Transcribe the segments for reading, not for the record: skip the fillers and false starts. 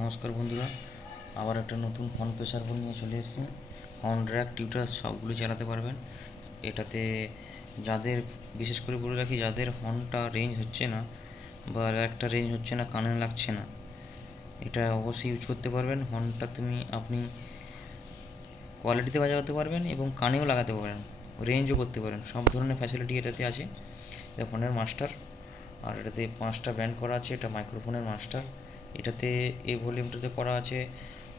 নমস্কার বন্ধুরা, আবার একটা নতুন হর্ন প্রেসার বোর্ড নিয়ে চলে এসেছি। হর্ন র্যাক টিউটার সবগুলো চালাতে পারবেন এটাতে। যাদের বিশেষ করে বলে রাখি, যাদের হর্নটা রেঞ্জ হচ্ছে না বা র্যাকটা রেঞ্জ হচ্ছে না, কানে লাগছে না, এটা অবশ্যই ইউজ করতে পারবেন। হর্নটা আপনি কোয়ালিটিতে বাজাতে পারবেন এবং কানেও লাগাতে পারেন, রেঞ্জও করতে পারেন, সব ধরনের ফ্যাসিলিটি এটাতে আছে। এটা হর্নের মাস্টার, আর এটাতে 5টা ব্যান্ড করা আছে। এটা মাইক্রোফোনের মাস্টার। এটাতে এই ভলিউমটাতে করা আছে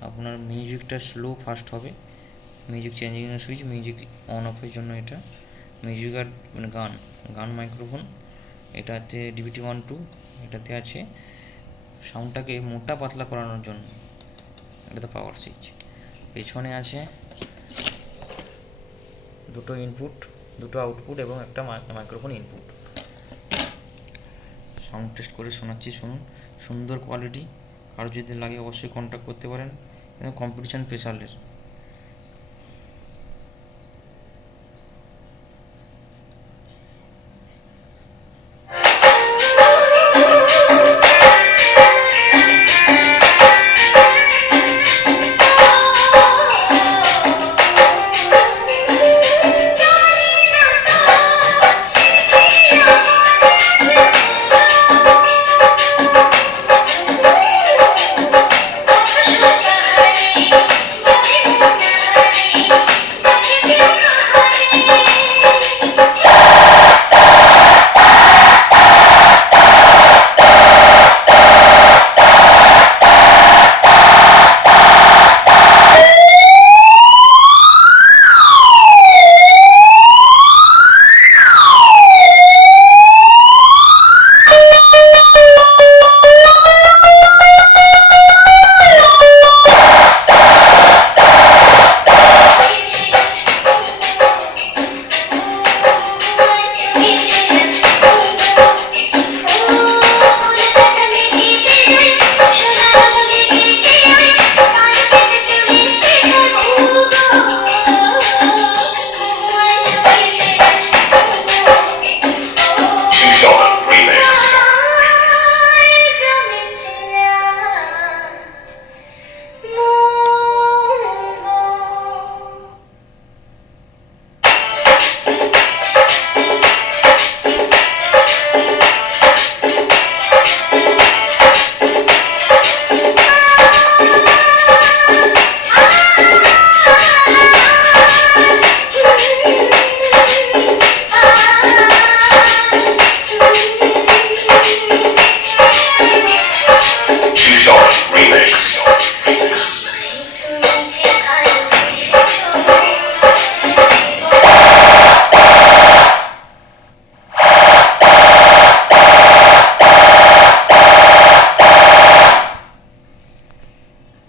আপনার মিউজিকটা স্লো ফাস্ট হবে, music changing switch, music on অফের জন্য এটা মিউজিক আর মানে গান গান মাইক্রোফোন। এটাতে DVT-1 2 এটাতে আছে সাউন্ডটাকে মোটা পাতলা করানোর জন্য। এটাতে পাওয়ার সুইচ। পেছনে আছে দুটো ইনপুট, দুটো আউটপুট এবং একটা মাইক্রোফোন ইনপুট। সাউন্ড টেস্ট করে শোনাচ্ছি, শুনুন। সুন্দর কোয়ালিটি। কারো যদি লাগে অবশ্যই কন্ট্যাক্ট করতে পারেন। কম্পিটিশন প্রেসারের।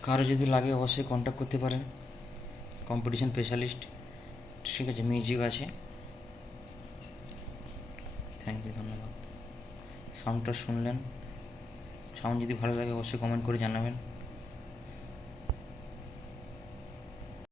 কারো যদি লাগে অবশ্যই কন্ট্যাক্ট করতে পারেন। কম্পিটিশন স্পেশালিস্ট, ঠিক আছে, মিউজিক আছে। থ্যাংক ইউ, ধন্যবাদ। সাউন্ডটা শুনলেন। সাউন্ড যদি ভালো লাগে অবশ্যই কমেন্ট করে জানাবেন।